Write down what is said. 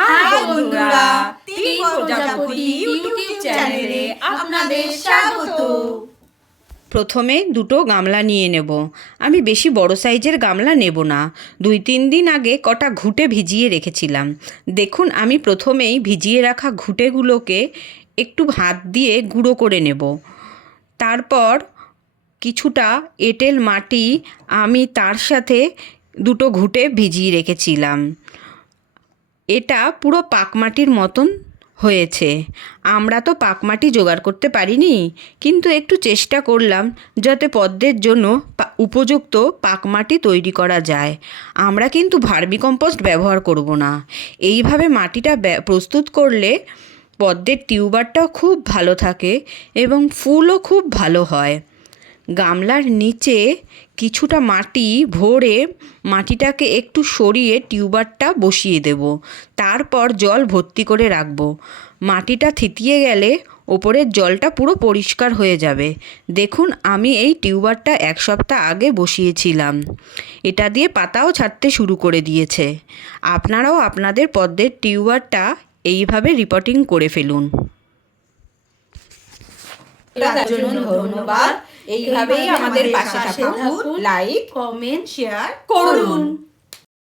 High বন্ধুরা, তিন প্রজাপতি ইউটিউব চ্যানেলে আপনাদের স্বাগত। প্রথমে দুটো গামলা নিয়ে নেব। আমি বেশি বড় সাইজের গামলা নেব না। 2-3 দিন আগে কটা ঘুঁটে ভিজিয়ে রেখেছিলাম। দেখুন, আমি প্রথমেই ভিজিয়ে রাখা ঘুঁটেগুলোকে একটু হাত দিয়ে গুঁড়ো করে নেব। তারপর কিছুটা এঁটেল মাটি আমি তার সাথে দুটো ঘুঁটে ভিজিয়ে রেখেছিলাম। এটা পুরো পাকমাটির মতন হয়েছে। আমরা তো পাকমাটি জোগাড় করতে পারিনি, কিন্তু একটু চেষ্টা করলাম যাতে পদ্মের জন্য উপযুক্ত পাকমাটি তৈরি করা যায়। আমরা কিন্তু ভার্মিকম্পোস্ট ব্যবহার করব না। এইভাবে মাটিটা প্রস্তুত করলে পদ্মের টিউবারটাও খুব ভালো থাকে এবং ফুলও খুব ভালো হয়। গামলার নিচে কিছুটা মাটি ভরে মাটিটাকে একটু সরিয়ে টিউবারটা বসিয়ে দেব। তারপর জল ভর্তি করে রাখব। মাটিটা থিতিয়ে গেলে ওপরের জলটা পুরো পরিষ্কার হয়ে যাবে। দেখুন, আমি এই টিউবারটা 1 সপ্তাহ আগে বসিয়েছিলাম। এটা দিয়ে পাতাও ছাড়তে শুরু করে দিয়েছে। আপনারাও আপনাদের পদ্মের টিউবারটা এইভাবে রিপোর্টিং করে ফেলুন। তার জন্য ধন্যবাদ। এইভাবেই আমাদের পাশে থাকুন, লাইক, কমেন্ট, শেয়ার করুন।